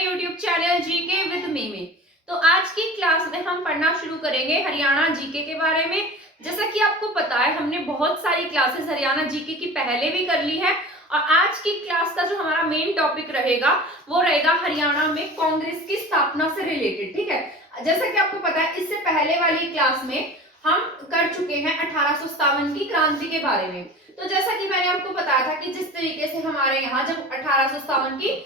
YouTube channel GK with me में। तो आज की क्लास में हम पढ़ना शुरू करेंगे हरियाणा जीके के बारे में। जैसा कि आपको पता है हमने बहुत सारी क्लासेस हरियाणा जीके की पहले भी कर ली है और आज की क्लास का जो हमारा मेन टॉपिक रहेगा वो रहेगा हरियाणा में कांग्रेस की स्थापना से रिलेटेड। ठीक है, जैसा कि आपको पता है इससे पहले वाली क्लास में हम कर चुके हैं 1857 की क्रांति के बारे में। तो जैसा कि मैंने आपको बताया था कि जिस तरीके से हमारे यहाँ जब 1857 की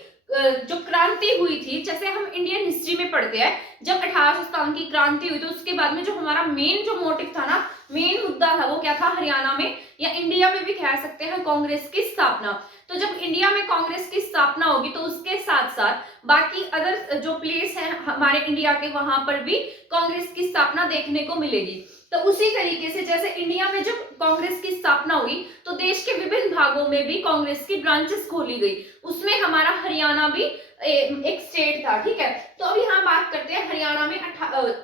जो क्रांति हुई थी, जैसे हम इंडियन हिस्ट्री में पढ़ते हैं, जब 1857 की क्रांति हुई तो उसके बाद में जो हमारा मेन जो मोटिव था ना, मेन मुद्दा था वो क्या था, हरियाणा में या इंडिया में भी कह सकते हैं कांग्रेस की स्थापना। तो जब इंडिया में कांग्रेस की स्थापना होगी तो उसके साथ साथ बाकी अदर जो प्लेस है हमारे इंडिया के, वहां पर भी कांग्रेस की स्थापना देखने को मिलेगी। तो उसी तरीके से जैसे इंडिया में जब कांग्रेस की स्थापना हुई तो देश के विभिन्न भागों में भी कांग्रेस की ब्रांचेस खोली गई, उसमें हमारा हरियाणा भी एक स्टेट था। ठीक है, तो अब यहाँ बात करते हैं हरियाणा में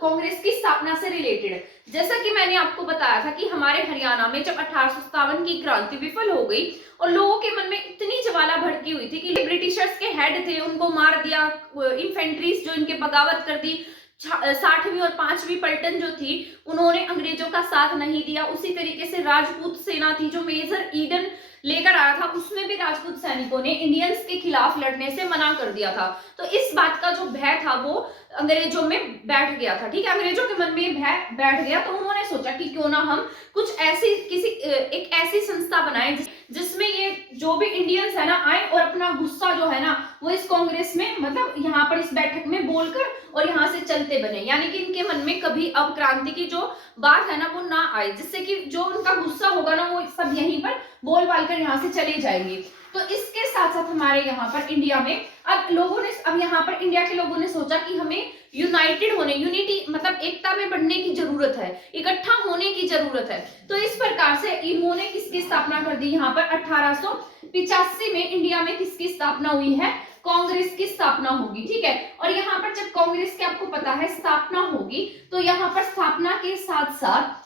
कांग्रेस की स्थापना से रिलेटेड। जैसा कि मैंने आपको बताया था कि हमारे हरियाणा में जब 1857 की क्रांति विफल हो गई और लोगों के मन में इतनी ज्वाला भड़की हुई थी कि ब्रिटिशर्स के हेड थे उनको मार दिया, इन्फेंट्रीज जो इनके बगावत कर दी, 60वीं और 5वीं पलटन जो थी उन्होंने अंग्रेजों का साथ नहीं दिया। उसी तरीके से राजपूत सेना थी जो मेजर ईडन लेकर आया था, उसमें भी राजपूत सैनिकों ने इंडियंस के खिलाफ लड़ने से मना कर दिया था। तो इस बात का जो भय था वो अंग्रेजों में बैठ गया था। ठीक है, अंग्रेजों के मन में भय बैठ गया तो उन्होंने सोचा कि क्यों ना हम कुछ ऐसी एक ऐसी संस्था बनाएं जिसमें ये जो भी इंडियंस है ना आए और अपना गुस्सा जो है ना वो इस कांग्रेस में, मतलब यहाँ पर इस बैठक में बोलकर और यहाँ से चलते बने, यानी कि इनके मन में कभी अब क्रांति की जो बात है ना वो ना आए, जिससे कि जो उनका गुस्सा होगा ना वो सब यहीं पर बोल बाल कर यहाँ से चले जाएंगे। तो इसके साथ साथ हमारे यहाँ पर इंडिया में अब यहाँ पर इंडिया के लोगों ने सोचा कि हमें यूनाइटेड होने, यूनिटी मतलब एकता में बढ़ने की जरूरत है, इकट्ठा होने की जरूरत है। तो इस प्रकार से इन्होंने किसकी स्थापना कर दी, यहाँ पर 1885 में इंडिया में किसकी स्थापना हुई है, कांग्रेस की स्थापना होगी। ठीक है, और यहाँ पर जब कांग्रेस की आपको पता है स्थापना होगी तो यहाँ पर स्थापना के साथ साथ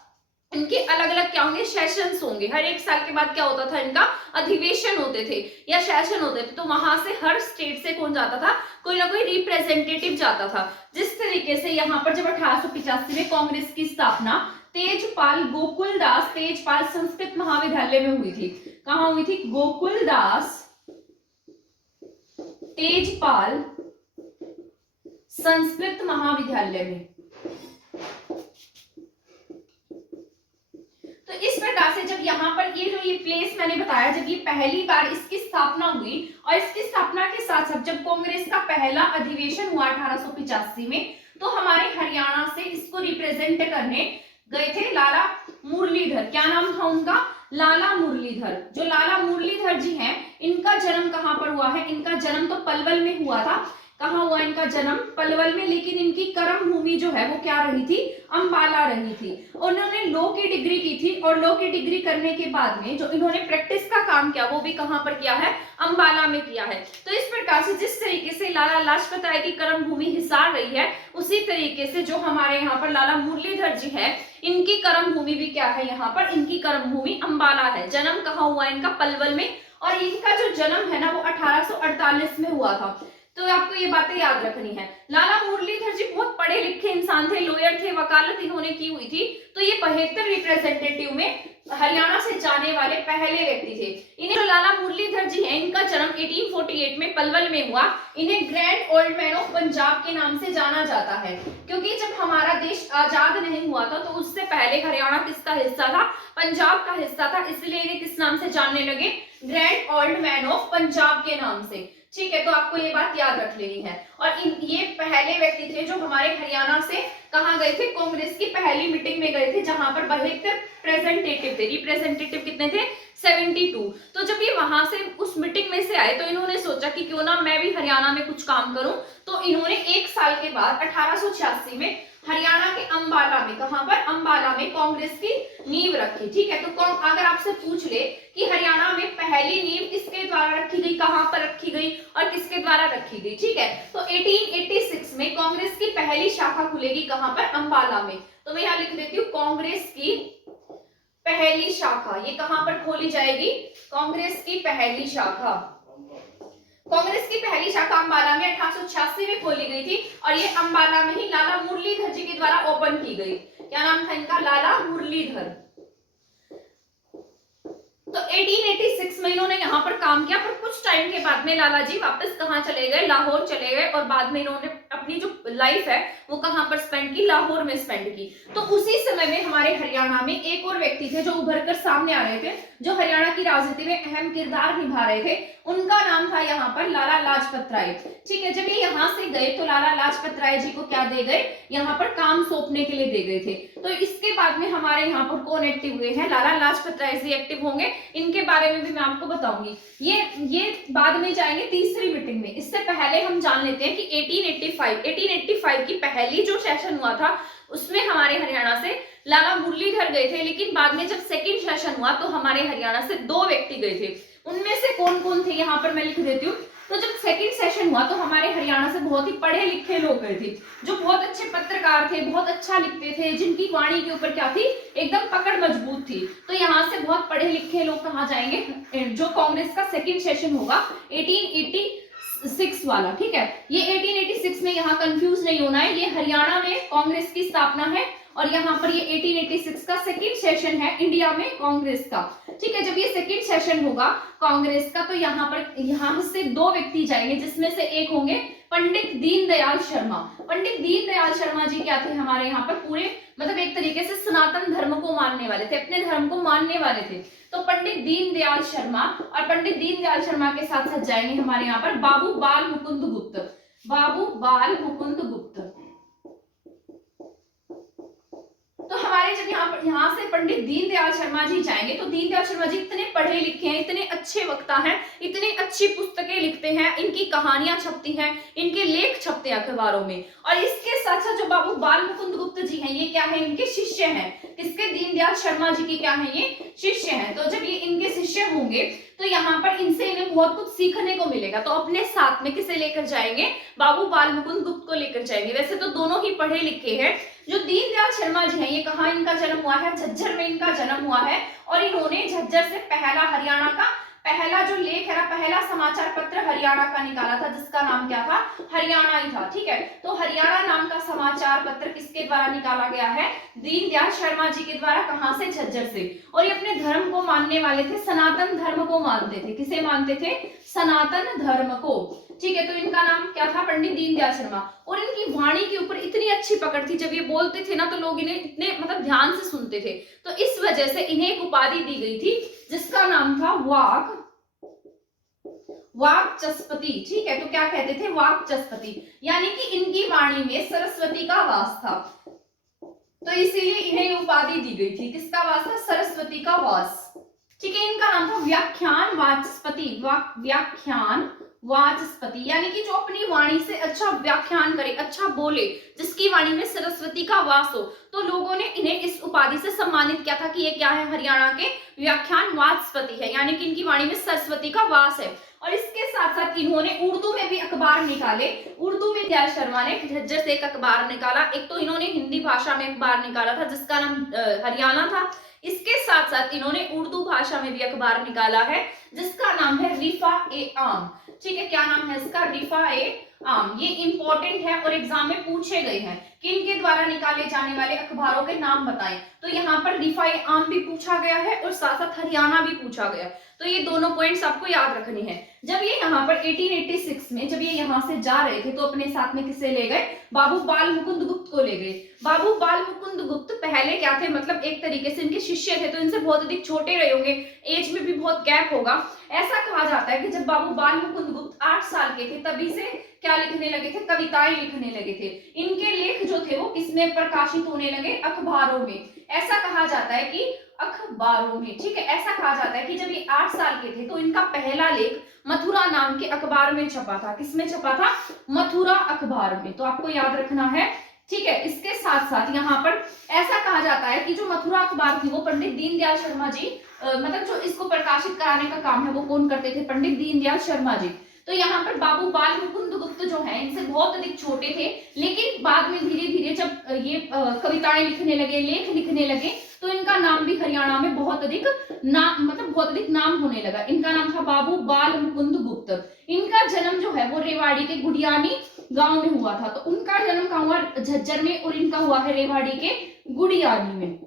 इनके अलग अलग क्या होंगे, सेशंस होंगे। हर एक साल के बाद क्या होता था, इनका अधिवेशन होते थे या सेशन होते थे। तो वहां से हर स्टेट से कौन जाता था, कोई ना कोई रिप्रेजेंटेटिव जाता था। जिस तरीके से यहाँ पर जब 1885 में कांग्रेस की स्थापना तेजपाल गोकुलदास तेजपाल संस्कृत महाविद्यालय में हुई थी। कहाँ हुई थी, गोकुलदास तेजपाल संस्कृत महाविद्यालय में। तो इस प्रकार से जब यहाँ पर ये प्लेस मैंने बताया, जब ये पहली बार इसकी स्थापना हुई और इसकी स्थापना के साथ साथ जब कांग्रेस का पहला अधिवेशन हुआ 1885 में, तो हमारे हरियाणा से इसको रिप्रेजेंट करने गए थे लाला मुरलीधर। क्या नाम था उनका, लाला मुरलीधर। जो लाला मुरलीधर जी हैं इनका जन्म कहाँ पर हुआ है, इनका जन्म तो पलवल में हुआ था। कहाँ हुआ इनका जन्म, पलवल में, लेकिन इनकी कर्म भूमि जो है वो क्या रही थी, अंबाला रही थी। उन्होंने लॉ की डिग्री की थी और लॉ की डिग्री करने के बाद में जो इन्होंने प्रैक्टिस का काम किया वो भी कहाँ पर किया है, अंबाला में किया है। तो इस प्रकार से जिस तरीके से लाला लाजपत राय की कर्म भूमि हिसार रही है, उसी तरीके से जो हमारे यहाँ पर लाला मुरलीधर जी है इनकी कर्म भूमि भी क्या है, यहाँ पर इनकी कर्म भूमि अंबाला है। जन्म कहाँ हुआ इनका, पलवल में, और इनका जो जन्म है ना वो 1848 में हुआ था। तो आपको ये बातें याद रखनी है। लाला मुरलीधर जी बहुत पढ़े लिखे इंसान थे, लॉयर थे, वकालत इन्होंने की हुई थी। तो ये 72 रिप्रेजेंटेटिव में हरियाणा से जाने वाले पहले व्यक्ति थे। इन्हें जो लाला मुरलीधर जी हैं इनका जन्म 1848 में पलवल में हुआ। इन्हें grand old man of Punjab के नाम से जाना जाता है, क्योंकि जब हमारा देश आजाद नहीं हुआ था तो उससे पहले हरियाणा किसका हिस्सा था, पंजाब का हिस्सा था, इसलिए इन्हें किस नाम से जानने लगे, grand old man of Punjab के नाम से। ठीक है, तो आपको ये बात याद रख लेनी है। और ये पहले व्यक्ति थे जो हमारे हरियाणा से कहाँ गए थे, कांग्रेस की पहली मीटिंग में गए थे जहां पर 72 प्रेजेंटेटिव थे। रिप्रेजेंटेटिव कितने थे, 72। तो जब ये वहां से उस मीटिंग में से आए तो इन्होंने सोचा कि क्यों ना मैं भी हरियाणा में कुछ काम करूं। तो इन्होंने एक साल के बाद 1886 में हरियाणा के अंबाला में, कहां पर, अंबाला में कांग्रेस की नींव रखी। ठीक है, तो अगर आपसे पूछ ले कि हरियाणा में पहली नींव किसके द्वारा रखी गई, कहां पर रखी गई और किसके द्वारा रखी गई, ठीक है, तो 1886 में कांग्रेस की पहली शाखा खुलेगी, कहां पर, अंबाला में। तो मैं यहाँ लिख देती हूँ कांग्रेस की पहली शाखा, ये कहां पर खोली जाएगी, कांग्रेस की पहली शाखा कांग्रेस की पहली शाखा अंबाला में 1886 में खोली गई थी और ये अंबाला में ही लाला मुरलीधर जी के द्वारा ओपन की गई। क्या नाम था इनका? लाला मुरलीधर। तो 1886 में इन्होंने यहाँ पर काम किया, पर कुछ टाइम के बाद में लाला जी वापस कहाँ चले गए? लाहौर चले गए और बाद में इन्होंने अपनी जो लाइफ है वो कहाँ पर स्पेंड की? लाहौर में स्पेंड की। तो उसी समय में हमारे हरियाणा में एक और व्यक्ति थे जो उभर कर सामने आ रहे थे, जो हरियाणा की राजनीति में अहम किरदार निभा रहे थे। उनका नाम था यहाँ पर लाला लाजपत राय। ठीक है, जब ये यहाँ से गए तो लाला लाजपत राय जी को क्या दे गए? यहाँ पर काम सौंपने के लिए दे गए थे। तो इसके बाद में हमारे यहाँ पर कौन एक्टिव हुए हैं? लाला लाजपत राय जी एक्टिव होंगे। इनके बारे में भी मैं आपको बताऊंगी, ये बाद में जाएंगे तीसरी मीटिंग में। इससे पहले हम जान लेते हैं कि 1885 की पहली जो सेशन हुआ था उसमें हमारे हरियाणा से लाला मुरलीधर गए थे, लेकिन बाद में जब सेकंड सेशन हुआ तो हमारे हरियाणा से 2 व्यक्ति गए थे। उनमें से कौन कौन थे यहाँ पर मैं लिख देती हूँ। तो जब सेकंड सेशन हुआ तो हमारे हरियाणा से बहुत ही पढ़े लिखे लोग गए थे, जो बहुत अच्छे पत्रकार थे, बहुत अच्छा लिखते थे, जिनकी वाणी के ऊपर क्या थी? एकदम पकड़ मजबूत थी। तो यहाँ से बहुत पढ़े लिखे लोग कहाँ जाएंगे? जो कांग्रेस का सेकंड सेशन होगा 1886 वाला। ठीक है, ये 1886 में यहाँ कंफ्यूज नहीं होना है, ये हरियाणा में कांग्रेस की स्थापना है और यहाँ पर ये 1886 का सेकंड सेशन है इंडिया में कांग्रेस का। ठीक है, जब ये सेकंड सेशन होगा कांग्रेस का तो यहाँ से 2 व्यक्ति जाएंगे, जिसमें से एक होंगे पंडित दीनदयाल शर्मा। पंडित दीनदयाल शर्मा जी क्या थे? हमारे यहाँ पर पूरे मतलब एक तरीके से सनातन धर्म को मानने वाले थे, अपने धर्म को मानने वाले थे। तो पंडित दीनदयाल शर्मा, और पंडित दीनदयाल शर्मा के साथ साथ जाएंगे हमारे यहाँ पर बाबू बाल मुकुंद गुप्त। बाबू बाल मुकुंद गुप्त। तो हमारे जब यहाँ से पंडित दीनदयाल शर्मा जी जाएंगे तो दीनदयाल शर्मा जी इतने पढ़े लिखे हैं, इतने अच्छे वक्ता हैं, इतनी अच्छी पुस्तकें लिखते हैं, इनकी कहानियां छपती हैं, इनके लेख छपते हैं अखबारों में। और इसके साथ साथ जो बाबू बाल मुकुंद गुप्त जी हैं, ये क्या है? इनके शिष्य हैं। किसके? दीनदयाल शर्मा जी की क्या है? ये शिष्य हैं। तो जब ये इनके शिष्य होंगे तो यहाँ पर इनसे इन्हें बहुत कुछ सीखने को मिलेगा। तो अपने साथ में किसे लेकर जाएंगे? बाबू बाल मुकुंद गुप्त को लेकर जाएंगे। वैसे तो दोनों ही पढ़े लिखे हैं। जो दीनदयाल शर्मा जी हैं, ये कहाँ इनका जन्म हुआ है? झज्जर में इनका जन्म हुआ है और इन्होंने झज्जर से पहला हरियाणा का पहला जो लेख है ना, पहला समाचार पत्र हरियाणा का निकाला था, जिसका नाम क्या था? हरियाणा ही था। ठीक है, तो हरियाणा नाम का समाचार पत्र किसके द्वारा निकाला गया है? दीनदयाल शर्मा जी के द्वारा। कहां से? झज्जर से। और ये अपने धर्म को मानने वाले थे, सनातन धर्म को मानते थे। किसे मानते थे? सनातन धर्म को। ठीक है, तो इनका नाम क्या था? पंडित दीनदयाल शर्मा। और इनकी वाणी के ऊपर इतनी अच्छी पकड़ थी, जब ये बोलते थे ना तो लोग इन्हें इतने मतलब ध्यान से सुनते थे। तो इस वजह से इन्हें एक उपाधि दी गई थी जिसका नाम था वाक्चस्पति। ठीक है, तो क्या कहते थे? वाक्चस्पति। यानी कि इनकी वाणी में सरस्वती का वास था, तो इसीलिए इन्हें उपाधि दी गई थी। किसका वास था? सरस्वती का वास। ठीक है, इनका नाम था व्याख्यान वाचस्पति। व्याख्यान वाचस्पति यानी कि जो अपनी वाणी से अच्छा व्याख्यान करे, अच्छा बोले, जिसकी वाणी में सरस्वती का वास हो। तो लोगों ने इन्हें इस उपाधि से सम्मानित किया था कि ये क्या है? हरियाणा के व्याख्यान वाचस्पति है, यानी कि इनकी वाणी में सरस्वती का वास है। और इसके साथ साथ इन्होंने उर्दू में भी अखबार निकाले। उर्दू में दीनदयाल शर्मा ने झज्जर से एक अखबार निकाला। एक तो इन्होंने हिंदी भाषा में अखबार निकाला था जिसका नाम हरियाणा था। इसके साथ साथ इन्होंने उर्दू भाषा में भी अखबार निकाला है जिसका नाम है रिफा-ए-आम। ठीक है, क्या नाम है इसका? रिफा-ए-आम। ये इंपॉर्टेंट है और एग्जाम में पूछे गए हैं कि इनके द्वारा निकाले जाने वाले अखबारों के नाम बताएं। तो यहाँ पर रिफा-ए-आम भी पूछा गया है और साथ साथ हरियाणा भी पूछा गया। तो ये दोनों पॉइंट्स आपको याद रखने हैं। जब ये यहाँ पर 1886 में जब ये यहाँ से जा रहे थे तो अपने साथ में किसे ले गए? बाबू बाल मुकुंद गुप्त को ले गए। बाबू बाल मुकुंद गुप्त पहले क्या थे? मतलब एक तरीके से इनके शिष्य थे, तो इनसे बहुत अधिक छोटे रहे होंगे, एज में भी बहुत गैप होगा। ऐसा कहा जाता है कि जब बाबू बाल मुकुंद गुप्त 8 साल के थे तभी से क्या लिखने लगे थे? कविताएं लिखने लगे थे। इनके लेख जो थे वो किसमें प्रकाशित होने लगे? अखबारों में। ऐसा कहा जाता है कि अखबारों में। ठीक है, ऐसा कहा जाता है कि जब ये 8 साल के थे तो इनका पहला लेख मथुरा नाम के अखबार में छपा था। किसमें छपा था? मथुरा अखबार में। तो आपको याद रखना है। ठीक है, इसके साथ साथ यहाँ पर ऐसा कहा जाता है कि जो मथुरा अखबार थी वो पंडित दीनदयाल शर्मा जी मतलब जो इसको प्रकाशित कराने का काम है वो कौन करते थे? पंडित दीनदयाल शर्मा जी। तो यहाँ पर बाबू बाल मुकुंद गुप्त जो है इनसे बहुत अधिक छोटे थे, लेकिन बाद में धीरे धीरे जब ये कविताएं लिखने लगे, लेख लिखने लगे, तो इनका नाम भी हरियाणा में बहुत अधिक नाम, मतलब बहुत अधिक नाम होने लगा। इनका नाम था बाबू बाल मुकुंद गुप्त। इनका जन्म जो है वो रेवाड़ी के गुडियानी गांव में हुआ था। तो उनका जन्म कहाँ हुआ? झज्जर में, और इनका हुआ है रेवाड़ी के गुडियानी में।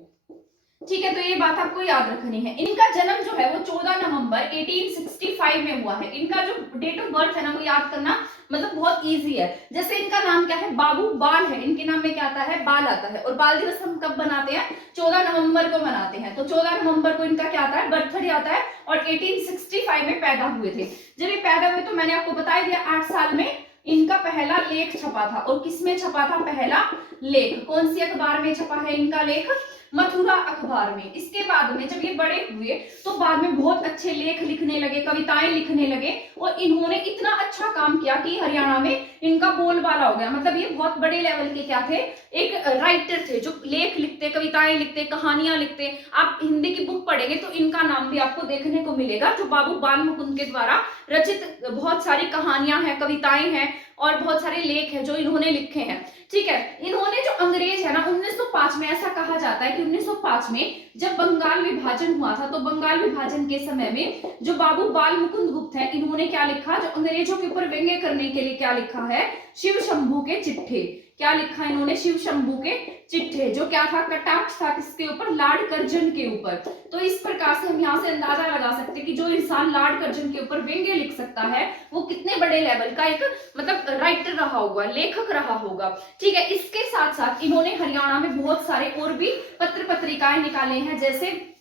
ठीक है, तो ये बात आपको याद रखनी है। इनका जन्म जो है वो 14 नवंबर 1865 में हुआ है। इनका जो डेट ऑफ बर्थ है ना वो याद करना मतलब बहुत इजी है। जैसे इनका नाम क्या है? बाबू बाल है, इनके नाम में क्या आता है? बाल आता है। और बाल दिवस हम कब बनाते हैं? 14 नवंबर को मनाते हैं। तो 14 नवंबर को इनका क्या आता है? बर्थडे आता है। और 1865 में पैदा हुए थे। जब ये पैदा हुए तो मैंने आपको बता दिया 8 साल में इनका पहला लेख छपा था। और किसमें छपा था पहला लेख? कौन सी अखबार में छपा है इनका लेख? मथुरा अखबार में। इसके बाद में जब ये बड़े हुए तो बाद में बहुत अच्छे लेख लिखने लगे, कविताएं लिखने लगे, और इन्होंने इतना अच्छा काम किया कि हरियाणा में इनका बोलबाला हो गया। मतलब ये बहुत बड़े लेवल के क्या थे? एक राइटर थे जो लेख लिखते, कविताएं लिखते, कहानियां लिखते। आप हिंदी की बुक पढ़ेंगे तो इनका नाम भी आपको देखने को मिलेगा, जो बाबू बाल मुकुंद के द्वारा रचित बहुत सारी कहानियां हैं, कविताएं हैं और बहुत सारे लेख हैं जो इन्होंने लिखे हैं। ठीक है, इन्होंने जो अंग्रेज है ना 1905 में, ऐसा कहा जाता है कि 1905 में जब बंगाल विभाजन हुआ था, तो बंगाल विभाजन के समय में जो बाबू बाल मुकुंद गुप्त है, इन्होंने क्या लिखा? जो अंग्रेजों के ऊपर व्यंग्य करने के लिए क्या लिखा है? शिव शंभू के चिट्ठे। क्या लिखा इन्होंने? शिव शंभू के चिट्ठे, जो क्या था? कटाक्ष था किसके ऊपर? लार्ड कर्जन के ऊपर। तो इस प्रकार से हम यहाँ से अंदाजा लगा सकते हैं कि जो इंसान लार्ड कर्जन के ऊपर व्यंग्य लिख सकता है वो कितने बड़े लेवल का एक मतलब राइटर रहा होगा, लेखक रहा होगा। ठीक है, इसके साथ साथ इन्होंने हरियाणा में बहुत सारे और भी पत्र पत्रिकाएं निकाले हैं। जैसे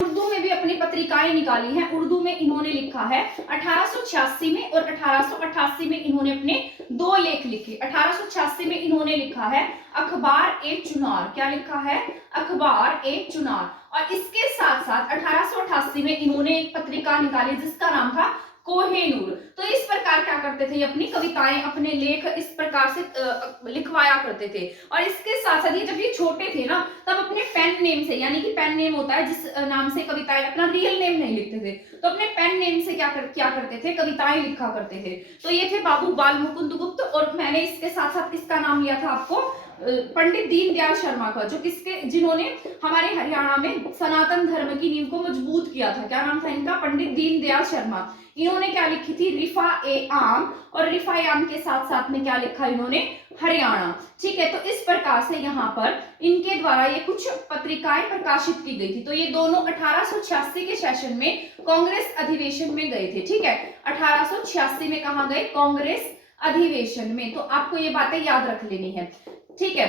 उर्दू में भी अपनी पत्रिकाएं निकाली हैं। उर्दू में इन्होंने लिखा है 1886 में और 1888 में इन्होंने अपने 2 लेख लिखे। 1886 में इन्होंने लिखा है अखबार ए चुनार। क्या लिखा है? अखबार ए चुनार। और इसके साथ साथ 1888 में इन्होंने एक पत्रिका निकाली जिसका नाम था कोहेनूर। तो इस प्रकार क्या करते थे? अपनी कविताएं, अपने लेख इस प्रकार से लिखवाया करते थे। और इसके साथ साथ जब ये छोटे थे ना तब अपने पेन नेम से, यानी कि पेन नेम होता है जिस नाम से कविताएं, अपना रियल नेम नहीं लिखते थे, तो अपने पेन नेम से क्या करते थे? कविताएं लिखा करते थे। तो ये थे बाबू बाल मुकुंद गुप्त। और मैंने इसके साथ साथ किसका नाम लिया था आपको? पंडित दीनदयाल शर्मा का, जो जिन्होंने हमारे हरियाणा में सनातन धर्म की नींव को मजबूत किया था। क्या नाम था इनका? पंडित दीनदयाल शर्मा। इन्होंने क्या लिखी थी? रिफा ए आम। और रिफा ए आम के साथ साथ में क्या लिखा इन्होंने? हरियाणा। ठीक है, तो इस प्रकार से यहाँ पर इनके द्वारा ये कुछ पत्रिकाएं प्रकाशित की गई थी। तो ये दोनों 1886 के सेशन में कांग्रेस अधिवेशन में गए थे। ठीक है, 1886 में कहा गए? कांग्रेस अधिवेशन में। तो आपको ये बातें याद रख लेनी है। ठीक है,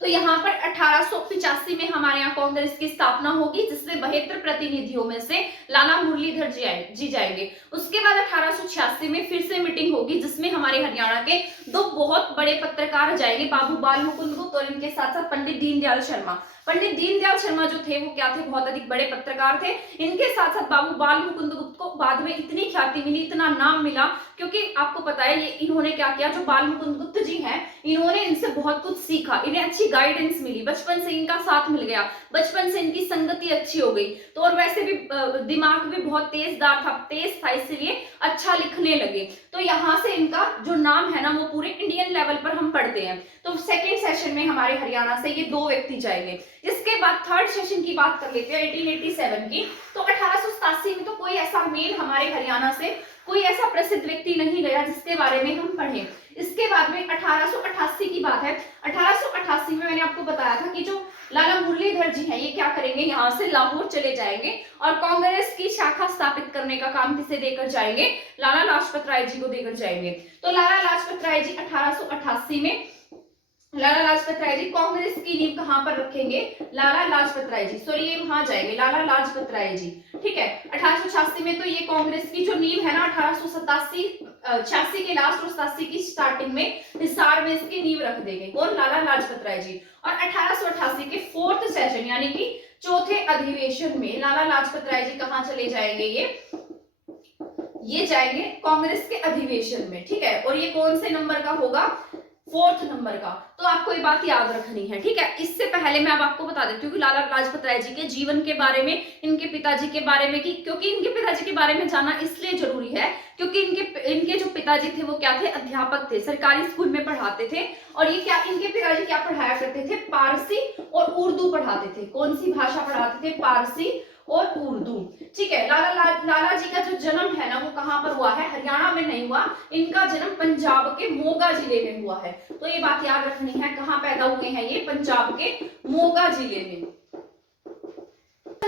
तो यहाँ पर 1885 में हमारे यहाँ कांग्रेस की स्थापना होगी, जिसमें 72 प्रतिनिधियों में से लाला मुरलीधर जी जाएंगे। उसके बाद 1886 में फिर से मीटिंग होगी जिसमें हमारे हरियाणा के 2 बहुत बड़े पत्रकार जाएंगे, बाबू बाल मुकुंद गुप्त और इनके साथ साथ पंडित दीनदयाल शर्मा। पंडित दीनदयाल शर्मा जो थे वो क्या थे? बहुत अधिक बड़े पत्रकार थे। इनके साथ साथ बाबू बाल मुकुंद गुप्त को बाद में इतनी ख्याति मिली, इतना नाम मिला, क्योंकि आपको पता है ये इन्होंने क्या किया? जो बाल मुकुंद गुप्त जी हैं इन्होंने इनसे बहुत कुछ सीखा, इन्हें अच्छी गाइडेंस मिली, बचपन से इनका साथ मिल गया, बचपन से इनकी संगति अच्छी हो गई। तो और वैसे भी दिमाग भी बहुत तेज था, इसलिए अच्छा लिखने लगे। तो यहाँ से इनका जो नाम है ना वो पूरे इंडियन लेवल पर हम पढ़ते हैं। तो सेकेंड सेशन में हमारे हरियाणा से ये 2 व्यक्ति जाएंगे। इसके बाद थर्ड सेशन की बात कर लेते हैं 1887 की। तो 1887 में तो कोई ऐसा मेल हमारे हरियाणा से, कोई ऐसा प्रसिद्ध व्यक्ति नहीं गया जिसके बारे में हम पढ़े। इसके बाद में 1888 की बात है। 1888 में मैंने आपको बताया था कि जो लाला मुरलीधर जी हैं ये क्या करेंगे? यहाँ से लाहौर चले जाएंगे और कांग्रेस की शाखा स्थापित करने का काम किसे देकर जाएंगे? लाला लाजपत राय जी को देकर जाएंगे। तो लाला लाजपत राय जी 1888 में कांग्रेस की नींव कहां पर रखेंगे? लाला लाजपत राय जी, सॉरी ये वहां जाएंगे, लाला लाजपत राय जी। ठीक है, 1886 में तो ये कांग्रेस की जो नींव है ना 1886 के लास्ट और 87 की स्टार्टिंग में हिसार में इसकी नींव रख देंगे। कौन? लाला लाजपत राय जी। और 1888 के 4th सेशन यानी कि चौथे अधिवेशन में लाला लाजपत राय जी कहां चले जाएंगे? ये जाएंगे कांग्रेस के अधिवेशन में। ठीक है, और ये कौन से नंबर का होगा? 4th नंबर का। तो आपको ये बात याद रखनी है, ठीक है। इससे पहले मैं अब आपको बता देती हूँ कि लाला लाजपत राय जी के जीवन के बारे में, इनके पिताजी के बारे में, कि क्योंकि इनके पिताजी के बारे में जानना इसलिए जरूरी है क्योंकि इनके जो पिताजी थे वो क्या थे, अध्यापक थे, सरकारी स्कूल में पढ़ाते थे। और ये क्या, इनके पिताजी क्या पढ़ाया करते थे, पारसी और उर्दू पढ़ाते थे। कौन सी भाषा पढ़ाते थे, पारसी और उर्दू, ठीक है। लाला जी का जो जन्म है ना वो कहाँ पर हुआ है, हरियाणा में नहीं हुआ, इनका जन्म पंजाब के मोगा जिले में हुआ है। तो ये बात याद रखनी है, कहाँ पैदा हुए हैं ये, पंजाब के मोगा जिले में।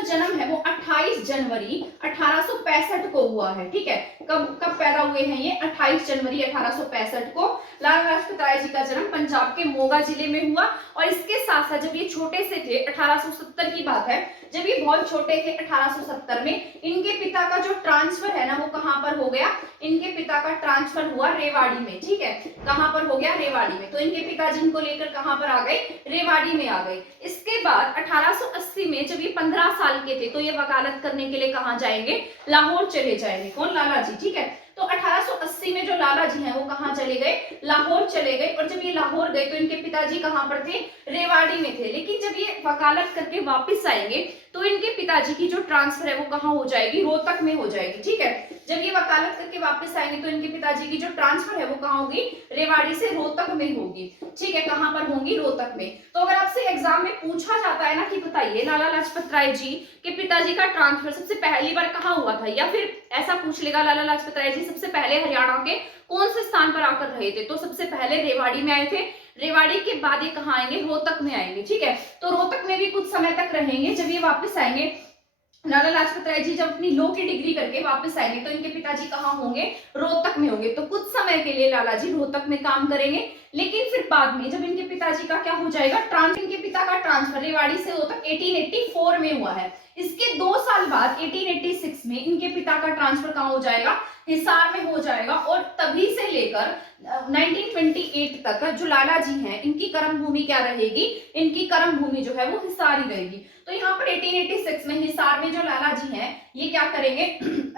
जन्म है वो 28 जनवरी 1865 को हुआ है, ठीक है। कब कब पैदा हुए हैं ये, 28 जनवरी 1865 को लाला लाजपत राय जी का जन्म पंजाब के मोगा जिले में हुआ। और इसके साथ साथ जब ये छोटे से थे, 1870 की बात है, जब ये बहुत छोटे थे 1870 में, इनके पिता का जो ट्रांसफर है ना वो कहां पर हो गया, इनके पिता का ट्रांसफर हुआ रेवाड़ी में, ठीक है। कहां पर हो गया, रेवाड़ी में। तो इनके पिताजी इनको लेकर कहां पर आ गए, रेवाड़ी में आ गए। इसके बाद 1880 में जब ये 15 साल के थे तो ये वकालत करने के लिए कहां जाएंगे, लाहौर चले जाएंगे। कौन, लाला जी, ठीक है। तो 1880 में जो लाला जी हैं वो कहां चले गए, लाहौर चले गए। और जब ये लाहौर गए तो इनके पिताजी कहां पर थे, रेवाड़ी में थे। लेकिन जब ये वकालत करके वापस आएंगे तो इनके पिताजी की जो ट्रांसफर है वो कहां हो जाएगी, रोहतक में हो जाएगी, ठीक है। जब ये वकालत करके वापस आएंगे तो इनके पिताजी की जो ट्रांसफर है वो कहां होगी, रेवाड़ी से रोहतक में होगी, ठीक है। कहां पर होंगी, रोहतक में। तो अगर आपसे एग्जाम में पूछा जाता है ना कि बताइए लाला लाजपत राय जी के पिताजी का ट्रांसफर सबसे पहली बार कहां हुआ था, या फिर ऐसा पूछ लेगा लाला लाजपत राय जी सबसे पहले हरियाणा के कौन से स्थान पर आकर रहे थे, तो सबसे पहले रेवाड़ी में आए थे। रेवाड़ी के बाद ये कहां आएंगे, रोहतक में आएंगे, ठीक है। तो रोहतक में भी कुछ समय तक रहेंगे। जब ये वापस आएंगे, लाला लाजपत राय जी जब अपनी लॉ की डिग्री करके वापस आएंगे तो इनके पिताजी कहाँ होंगे, रोहतक में होंगे। तो कुछ समय के लिए लाला जी रोहतक में काम करेंगे। लेकिन फिर बाद में जब इनके पिताजी का क्या हो जाएगा, इनके पिता का ट्रांसफर रेवाड़ी से रोहतक 1884 में हुआ है। इसके 2 साल बाद 1886 में इनके पिता का ट्रांसफर कहाँ हो जाएगा, हिसार में हो जाएगा। और तभी से लेकर 1928 तक जो लाला जी हैं इनकी कर्म भूमि क्या रहेगी, इनकी कर्म भूमि जो है वो हिसार ही रहेगी। तो यहाँ पर 1886 में हिसार में जो लाला जी हैं ये क्या करेंगे,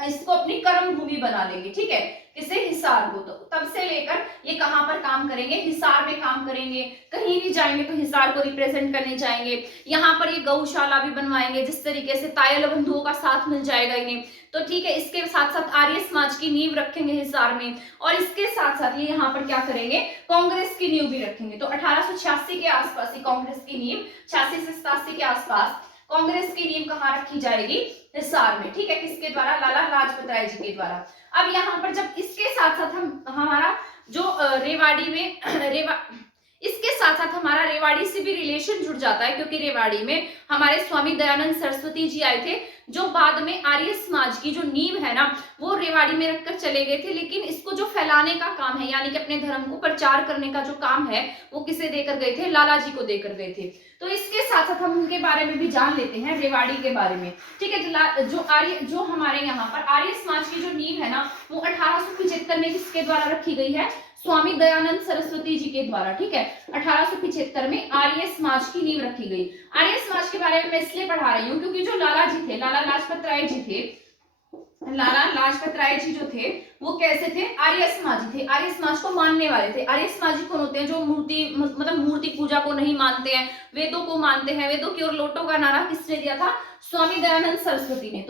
इसको अपनी कर्म भूमि बना लेंगे, ठीक है। किसे, हिसार को। तो तब से लेकर ये कहां पर काम करेंगे, हिसार में काम करेंगे। कहीं भी जाएंगे तो हिसार को रिप्रेजेंट करने जाएंगे। यहाँ पर ये गौशाला भी बनवाएंगे, जिस तरीके से तायल बंधुओं का साथ मिल जाएगा इन्हें, तो ठीक है। इसके साथ साथ आर्य समाज की नींव रखेंगे हिसार में। और इसके साथ साथ ये यहाँ पर क्या करेंगे, कांग्रेस की नींव भी रखेंगे। तो 1886 के आसपास ही कांग्रेस की नींव, 86 से 87 के आसपास कांग्रेस की नींव कहाँ रखी जाएगी, हिसार में, ठीक है। किसके द्वारा, लाला लाजपत राय जी के द्वारा। अब यहाँ पर जब इसके साथ साथ हम हमारा जो रेवाड़ी में इसके साथ साथ हमारा रेवाड़ी से भी रिलेशन जुड़ जाता है, क्योंकि रेवाड़ी में हमारे स्वामी दयानंद सरस्वती जी आए थे, जो बाद में आर्य समाज की जो नींव है ना वो रेवाड़ी में रखकर चले गए थे। लेकिन इसको जो फैलाने का काम है, यानी कि अपने धर्म को प्रचार करने का जो काम है वो किसे देकर गए थे, लाला जी को देकर गए थे। तो इसके साथ साथ हम उनके बारे में भी जान लेते हैं, रेवाड़ी के बारे में, ठीक है। जो हमारे यहाँ पर आर्य समाज की जो नींव है ना वो 1875 में किसके द्वारा रखी गई है, स्वामी दयानंद सरस्वती जी के द्वारा, ठीक है। 1875 में आर्य समाज की नींव रखी गई। आर्य समाज के बारे में मैं इसलिए पढ़ा रही हूँ क्योंकि जो लाला जी थे, लाला लाजपत राय जी थे, लाला लाजपत राय जी जो थे वो कैसे थे, आर्य समाजी थे, आर्य समाज को मानने वाले थे। आर्य समाजी कौन होते हैं, जो मूर्ति पूजा को नहीं मानते हैं, वेदों को मानते हैं। वेदों की ओर लौटो का नारा किसने दिया था, स्वामी दयानंद सरस्वती ने।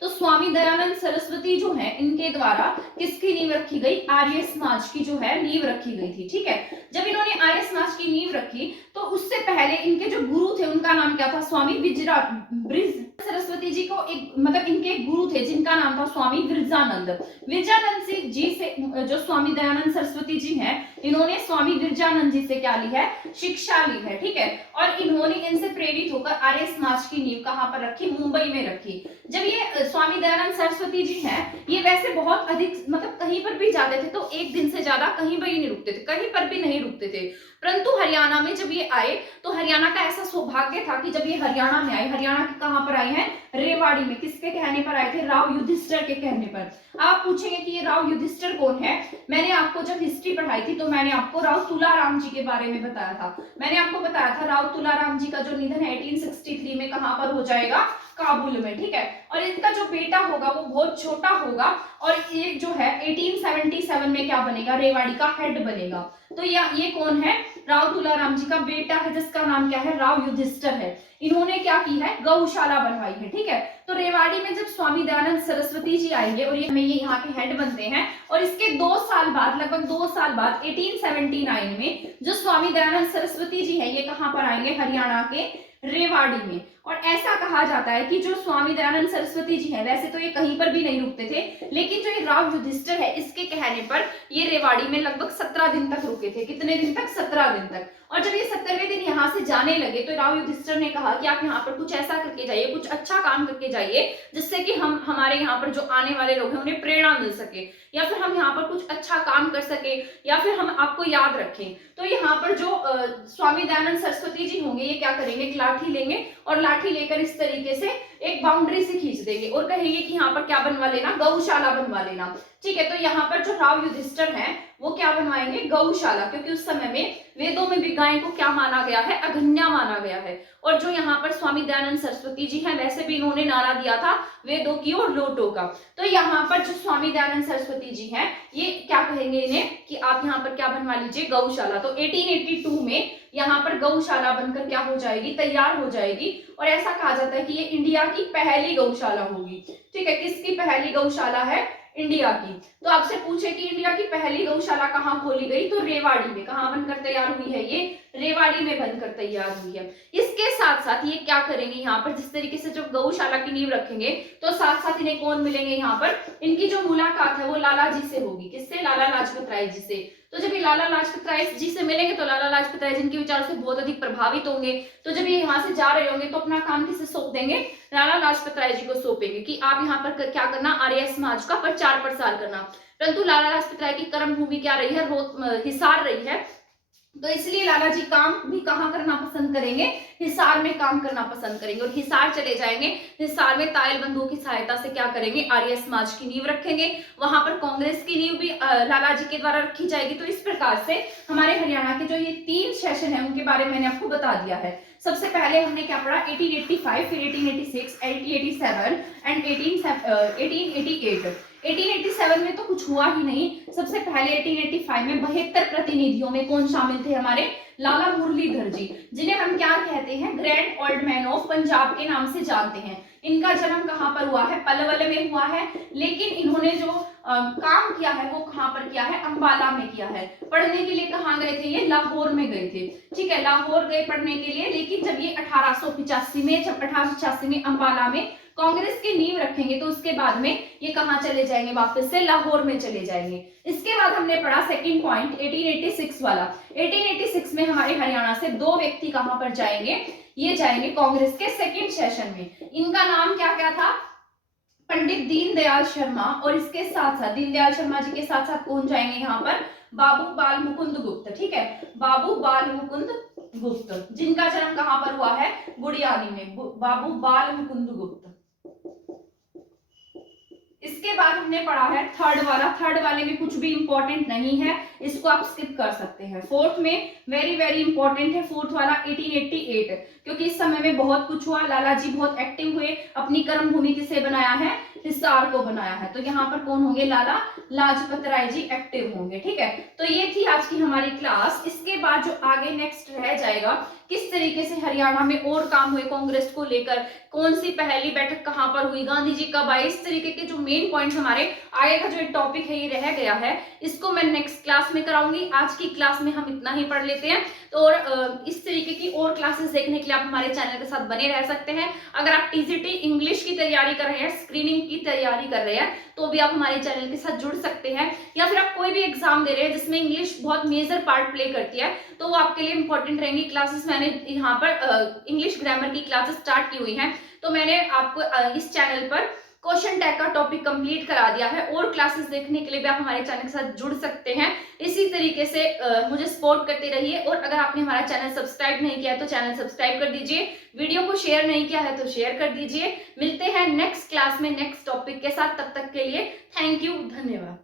तो स्वामी दयानंद सरस्वती जो है इनके द्वारा किसकी नींव रखी गई, आर्य समाज की जो है नींव रखी गई थी, ठीक है। जब इन्होंने आर्य समाज की नींव रखी तो उससे पहले इनके जो गुरु थे उनका नाम क्या था, स्वामी ब्रिज सरस्वती जी को इनके गुरु थे जिनका नाम था स्वामी विरजानंद। विरजानंद जी से जो स्वामी दयानंद सरस्वती जी हैं इन्होंने स्वामी विरजानंद जी से क्या ली है, शिक्षा ली है, ठीक है। और इन्होंने इनसे प्रेरित होकर आर्य समाज की नींव कहां पर रखी, मुंबई में रखी। जब ये स्वामी दयानंद सरस्वती जी हैं ये वैसे बहुत अधिक कहीं पर भी जाते थे तो एक दिन से ज्यादा कहीं पर ही नहीं रुकते थे, कहीं पर भी नहीं रुकते थे। परंतु हरियाणा में जब ये आए तो हरियाणा का ऐसा सौभाग्य था कि जब ये हरियाणा में आए, हरियाणा के कहां पर आए हैं, रेवाड़ी में। किसके कहने पर आए थे? राव युधिष्ठिर के कहने पर। आप पूछेंगे कि ये राव युधिष्ठिर कौन है। मैंने आपको जब हिस्ट्री पढ़ाई थी तो मैंने आपको राव तुलाराम जी के बारे में बताया था। मैंने आपको बताया था राव तुलाराम जी का जो निधन है 1863 में कहां पर हो जाएगा? काबुल में, ठीक है। और इनका जो बेटा होगा वो बहुत छोटा होगा और ये जो है 1877 में क्या बनेगा? रेवाड़ी का हेड बनेगा। तो ये कौन है? राव तुलाराम जी का बेटा है जिसका नाम क्या है? राव युधिष्ठिर है। इन्होंने क्या की है? गौशाला बनवाई है, ठीक है। तो रेवाड़ी में जब स्वामी दयानंद सरस्वती जी आएंगे और ये यहाँ के हेड बनते हैं और इसके 2 साल बाद, लगभग 2 साल बाद 1879 में जो स्वामी दयानंद सरस्वती जी है ये कहां पर आएंगे? हरियाणा के रेवाड़ी में। और ऐसा कहा जाता है कि जो स्वामी दयानंद सरस्वती जी हैं, वैसे तो ये कहीं पर भी नहीं रुकते थे, लेकिन जो ये राव युधिष्ठिर है इसके कहने पर ये रेवाड़ी में लगभग 17 दिन तक रुके थे। कितने दिन तक? 17 दिन तक। और जब ये 17वें दिन यहाँ से जाने लगे तो राव युधिष्ठिर ने कहा कि आप यहाँ पर कुछ ऐसा करके जाइए, कुछ अच्छा काम करके जाइए जिससे कि हमारे यहाँ पर जो आने वाले लोग हैं उन्हें प्रेरणा मिल सके, या फिर हम यहाँ पर कुछ अच्छा काम कर सके, या फिर हम आपको याद रखें। तो यहाँ पर जो स्वामी दयानंद सरस्वती जी होंगे ये क्या करेंगे? एक लाठी लेंगे और लाठी लेकर इस तरीके से एक बाउंड्री से खींच देंगे और कहेंगे कि यहाँ पर क्या बनवा लेना? गौशाला बनवा लेना, ठीक है। तो यहाँ पर जो राव युधिष्ठिर हैं वो क्या बनवाएंगे? गौशाला, क्योंकि उस समय में वेदों में भी गाय को क्या माना गया है? अघन्या माना गया है। और जो यहाँ पर स्वामी दयानंद सरस्वती जी हैं वैसे भी इन्होंने नारा दिया था वेदों की और लोटों का। तो यहाँ पर जो स्वामी दयानंद सरस्वती जी हैं ये क्या कहेंगे इन्हें कि आप यहाँ पर क्या बनवा लीजिए? गौशाला। तो 1882 में यहाँ पर गौशाला बनकर क्या हो जाएगी? तैयार हो जाएगी। और ऐसा कहा जाता है कि ये इंडिया की पहली गौशाला होगी, ठीक है। किसकी पहली गौशाला है? इंडिया की। तो आपसे पूछे कि इंडिया की पहली गौशाला कहाँ खोली गई? तो रेवाड़ी में। कहाँ बनकर तैयार हुई है? ये रेवाड़ी में बनकर तैयार हुई है। इसके साथ साथ ये क्या करेंगे यहाँ पर? जिस तरीके से जब गौशाला की नींव रखेंगे तो साथ साथ इन्हें कौन मिलेंगे यहाँ पर? इनकी जो मुलाकात है वो लाला जी से होगी। किससे? लाला लाजपत राय जी से। तो जब ये लाला लाजपत राय जी से मिलेंगे तो लाला लाजपत राय जिनके विचारों से बहुत अधिक प्रभावित होंगे, तो जब ये यहाँ से जा रहे होंगे तो अपना काम किसे सौंप देंगे? लाला लाजपत राय जी को सौंपेंगे कि आप यहाँ पर क्या करना? आर्य समाज का प्रचार प्रसार करना। परंतु लाला लाजपत राय की कर्म भूमि क्या रही है? हिसार रही है। तो इसलिए लाला जी काम भी कहाँ करना पसंद करेंगे? हिसार में काम करना पसंद करेंगे और हिसार चले जाएंगे। हिसार में तायल बंधुओं की सहायता से क्या करेंगे? आर्य समाज की नींव रखेंगे। वहां पर कांग्रेस की नींव भी लाला जी के द्वारा रखी जाएगी। तो इस प्रकार से हमारे हरियाणा के जो ये 3 सेशन है उनके बारे में मैंने आपको बता दिया है। सबसे पहले हमने क्या पढ़ा? 1885, फिर 1886, 1887 एंड 1888। 1887 में तो कुछ हुआ ही नहीं। सबसे पहले 1885 में 72 प्रतिनिधियों में कौन शामिल थे? हमारे लाला मुरलीधर जी, जिन्हें हम क्या कहते हैं? Grand old man of Punjab के नाम से जानते हैं। इनका जन्म कहाँ पर हुआ है? पलवल में हुआ है, लेकिन इन्होंने जो काम किया है वो कहाँ पर किया है? अंबाला में किया है। पढ़ने के लिए कहाँ गए थे? ये लाहौर में गए थे, ठीक है। लाहौर गए पढ़ने के लिए, लेकिन जब ये 1885 में अंबाला में कांग्रेस की नींव रखेंगे तो उसके बाद में ये कहां चले जाएंगे? वापस से लाहौर में चले जाएंगे। इसके बाद हमने पढ़ा सेकंड पॉइंट 1886 वाला। 1886 में हमारे हरियाणा से 2 व्यक्ति कहां पर जाएंगे? ये जाएंगे कांग्रेस के सेकंड सेशन में। इनका नाम क्या क्या था? पंडित दीनदयाल शर्मा। और इसके साथ साथ दीनदयाल शर्मा जी के साथ साथ कौन जाएंगे यहाँ पर? बाबू बाल मुकुंद गुप्त, ठीक है। बाबू बाल मुकुंद गुप्त, जिनका जन्म कहां पर हुआ है? गुड़ियानी में। बाबू बाल मुकुंद गुप्त। इसके बाद हमने पढ़ा है थर्ड वाला। थर्ड वाले में कुछ भी इंपॉर्टेंट नहीं है, इसको आप स्किप कर सकते हैं। फोर्थ में वेरी वेरी इंपॉर्टेंट है फोर्थ वाला 1888, क्योंकि इस समय में बहुत कुछ हुआ। लाला जी बहुत एक्टिव हुए। अपनी कर्म भूमि किसे बनाया है? हिसार को बनाया है। तो यहाँ पर कौन होंगे? लाला लाजपत राय जी एक्टिव होंगे, ठीक है। तो ये थी आज की हमारी क्लास। इसके बाद जो आगे नेक्स्ट रह जाएगा, किस तरीके से हरियाणा में और काम हुए कांग्रेस को लेकर, कौन सी पहली बैठक कहां पर हुई, गांधी जी कब आए, इस तरीके के जो मेन पॉइंट हमारे आगे का जो टॉपिक है ये रह गया है, इसको मैं नेक्स्ट क्लास में कराऊंगी। आज की क्लास में हम इतना ही पढ़ लेते हैं। तो और इस तरीके की और क्लासेस देखने के लिए आप हमारे चैनल के साथ बने रह सकते हैं। अगर आप टीजीटी इंग्लिश की तैयारी कर रहे हैं, स्क्रीनिंग की तैयारी कर रहे हैं, तो भी आप हमारे चैनल के साथ जुड़ सकते हैं। या फिर आप कोई भी एग्जाम दे रहे हैं जिसमें इंग्लिश बहुत मेजर पार्ट प्ले करती है, तो वो आपके लिए इंपॉर्टेंट रहेंगी क्लासेस। मैंने यहाँ पर इंग्लिश ग्रामर की क्लासेस स्टार्ट की हुई हैं, तो मैंने आपको इस चैनल पर क्वेश्चन टैग का टॉपिक कंप्लीट करा दिया है। और क्लासेस देखने के लिए भी आप हमारे चैनल के साथ जुड़ सकते हैं। इसी तरीके से मुझे सपोर्ट करते रहिए। और अगर आपने हमारा चैनल सब्सक्राइब नहीं किया है तो चैनल सब्सक्राइब कर दीजिए, वीडियो को शेयर नहीं किया है तो शेयर कर दीजिए। मिलते हैं नेक्स्ट क्लास में नेक्स्ट टॉपिक के साथ, तब तक के लिए थैंक यू, धन्यवाद।